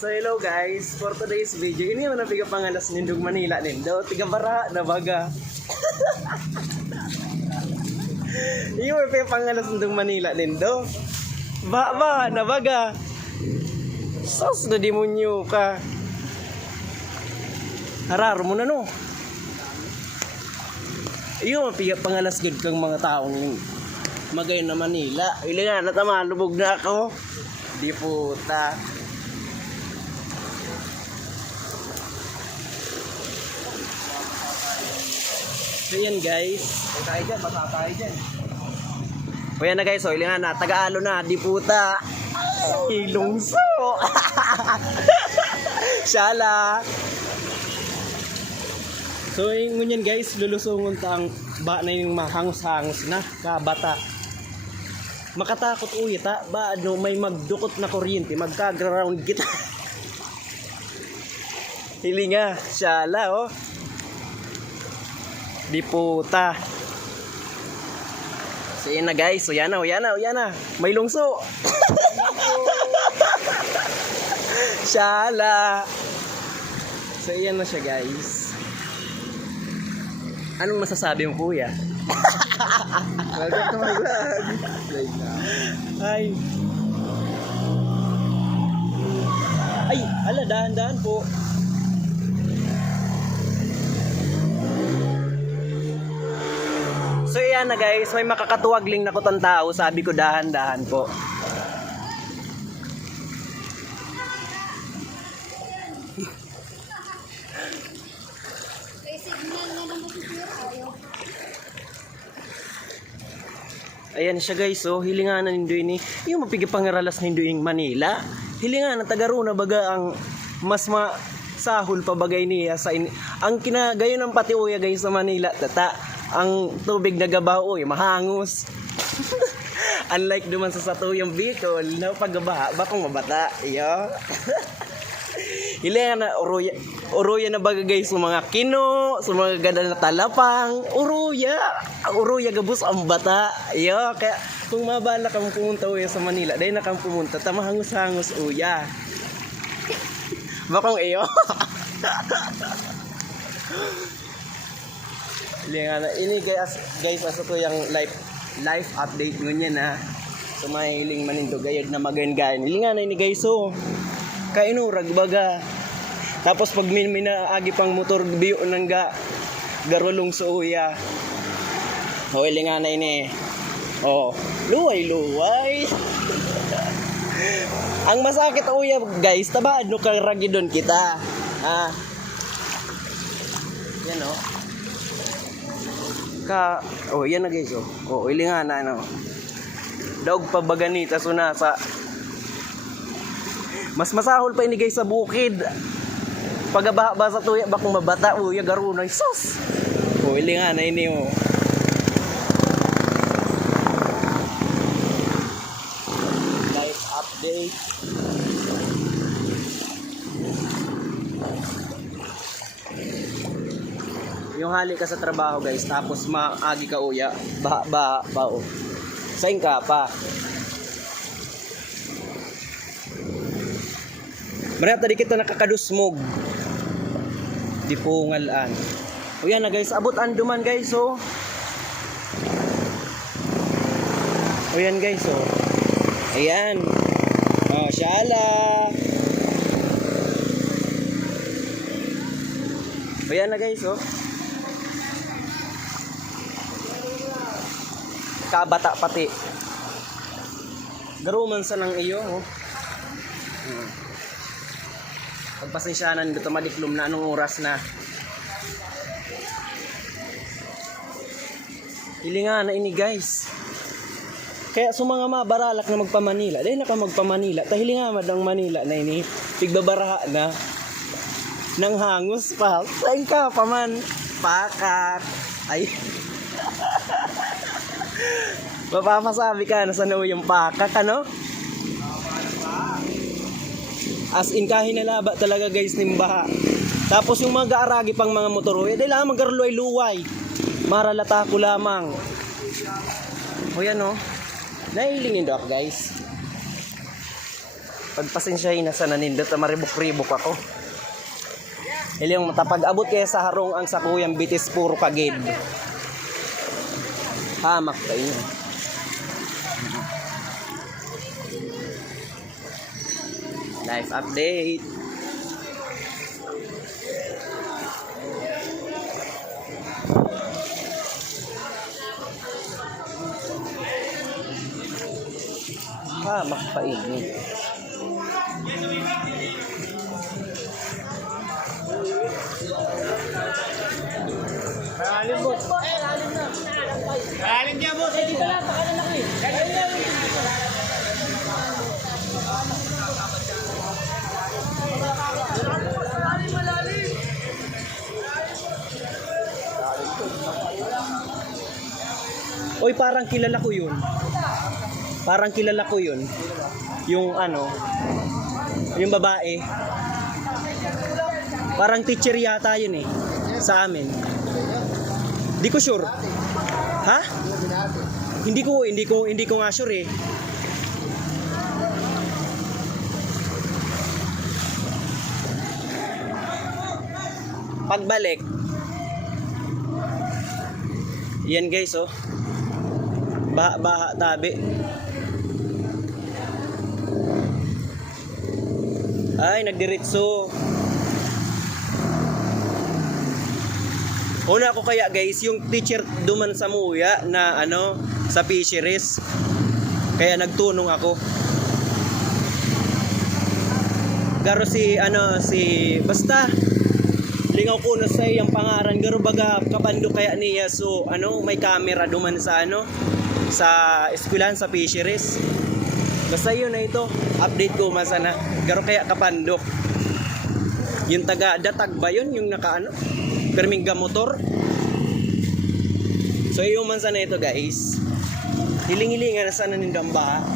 So hello guys, for today's video, ini naman ang pangalas nindog Manila nindo, tiga bara na baga. Iyo may pangalas nindog Manila nindo. Ba na baga. Sos na demonyo ka. Hararo mo na no. Iyo may pangalas gud kang mga taong magay na Manila. Ili nga natama lubog na ako. Di puta. So yan guys, tayo dyan, basa tayo dyan. O yan na guys, so ilingan na, Tagalog na, di puta. Ay, lungso. Shala. So yun guys, lulusungon ta ang ba na yung mahangos-hangos na kabata. Makatakot uy ta, ba ano may magdukot na kuryente, magka-ground kita. Hilinga, shala oh. Di puta. So yan na guys. So yan na. May lungso. Shala. So yan na siya guys. Anong masasabi mo kuya? Welcome to my vlog. Ay. Ay, ala dahan-dahan po. So yan na guys, may makakatuwagling na kutang tao, sabi ko dahan-dahan po. Ayan siya guys, so hilinganan nindo ini. Yung mapigi pangaralas nindo ing Manila. Hilinganan tagaro na baga ang mas masahol pa bagay niya sa ang kinagayon ng pati uya guys sa Manila tata. Ang tubig na gabaw oy mahangos. Unlike duman sa Satuyang Bicol na paggabaha bakong mabata iyo. Hilingan na uruya na baga guys sa mga kino, sa mga ganda na talapang, uruya gabus ang bata. Iyo kaya kung mabala kang pumunta uya sa Manila, dahil na kang pumunta tamahangos-hangos uya. Bakong iyo. Hilingan na ini guys aso to yung life update ngunyan na. So mahiling manindo gayad na magayon-gayon. Hilingan na ini guys so kainurag baga. Tapos pag minaagi pang motor biyo nang garulong sa uya. O hilingan na ini. Oh, luway. Ang masakit uya guys, tabaad no karagidon kita. Ha. Yan oh. Yan na guys oh. Oh, ilingan na ano. Daog pa baganita so nasa. Mas masahol pa ini guys sa bukid. Pagaba sa tuya bakong mabata uya garunay sus. Oh, ilingan na ini oh. Life update. Yung hali ka sa trabaho guys, tapos maagi ka uya, ba oh. Saing ka pa. Marami tadi kita nakakadusmog. Di pungalan. O yan na guys, abot anduman guys oh. O yan guys oh. Ayan. Oh, shala. O yan na guys oh. Kabata pati. Garuman sa nang iyo oh. Pagpasensyanan dito madiklom na anong oras na. Hilingan na ini guys. Kaya sa mga mabaralak na magpa-Manila, dahil na ka magpa-Manila, tahilingan madang Manila na ini, tigbabaraha na. Nang hangos pa. Saing ka pa man. Pakat. Ay. Mapapasabi ka na sa yung pakak ano? As in kahinalaba talaga guys nimbaha. Tapos yung mga gaaragi pang mga motoroy, dahil lang magarluay-luway. Maralata ko lamang. O yan o. Nahilingin doon guys. Pagpasensyahin na sa nanindot na maribok-ribok ako. Ilyong matapag-abot kaya sa harong ang sakuyang bitis puro kagid. Hamak pa inyo. Life update. Hamak pa inyo. Malalim boss. Malalim niya boss. Oy, parang kilala ko yun. Parang kilala ko yun. Yung ano, yung babae. Parang teacher yata yun eh. Sa amin. Hindi ko sure. Ha? Hindi ko nga sure eh. Pagbalik. Yan guys oh. Baha tabi. Ay, nagdiretso. Una ko kaya guys, yung teacher duman sa Muya na ano, sa fisheries. Kaya nagtunong ako. Garo si basta lingaw ko na sa iyang pangaran garo baga kabando kaya niya so ano may camera duman sa ano sa eskwelahan sa fisheries. Basta yun na ito, update ko masana. Garo kaya kapandok. Yung taga datag ba yun yung naka ano? Permingga motor. So yung man sana ito guys. Hiling-hilingan na sana nindang baha.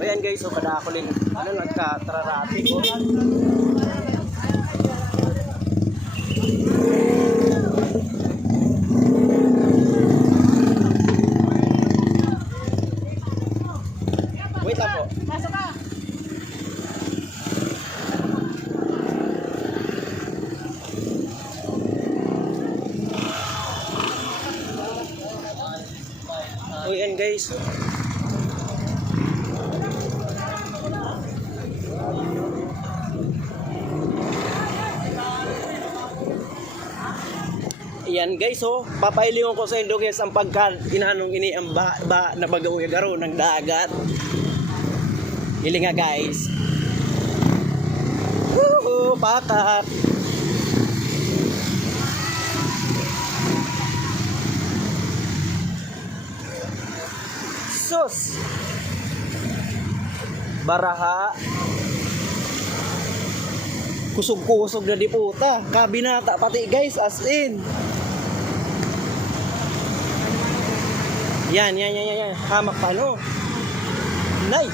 Ayan guys, so kada ako din ano nagka-traffic ko. Wait lang po. Pasok ka. O yan guys. Yan guys, oh, papailingon ko sa inyo guys ang pagka inanong ini ang ba na bagawig garo ng dagat. Ili nga guys. Woohoo, pakat. Sus. Baraha. Kusog-kusog na di puta. Kabinata pati guys, as in. Yan. Hamak pa no. Nay.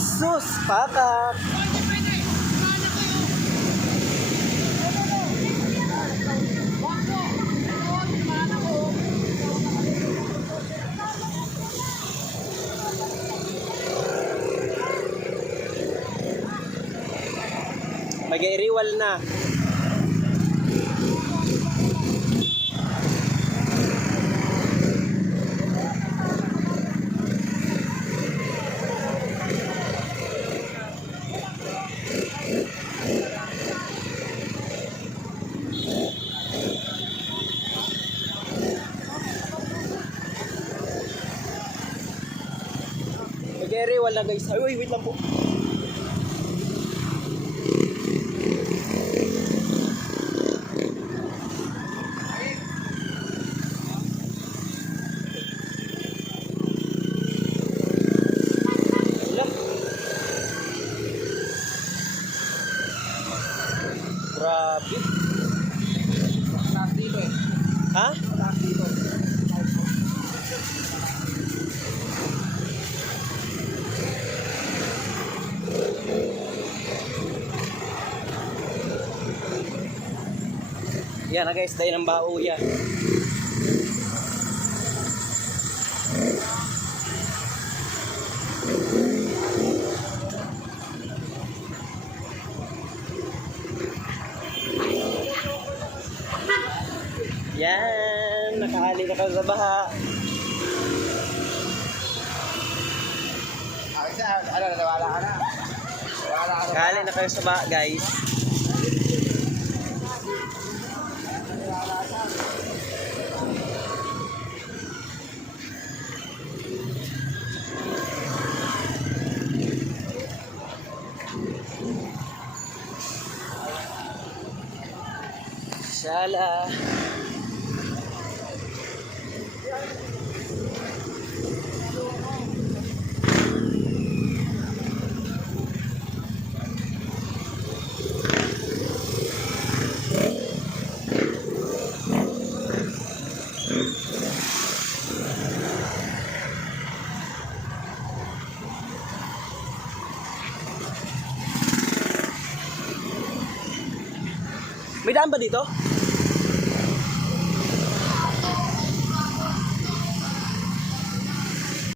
Sus, pakat. Mag-iriwal na. Mag-iriwal na guys. Ay, wait lang po. Grabe. Ha? Yan na guys, dahil ng bauya. Yan, nakahali na ka sa baha. Ano, nawala ka na. Nawala ka na. Nakahali na kayo sa baha guys. Shala. May daan ba dito?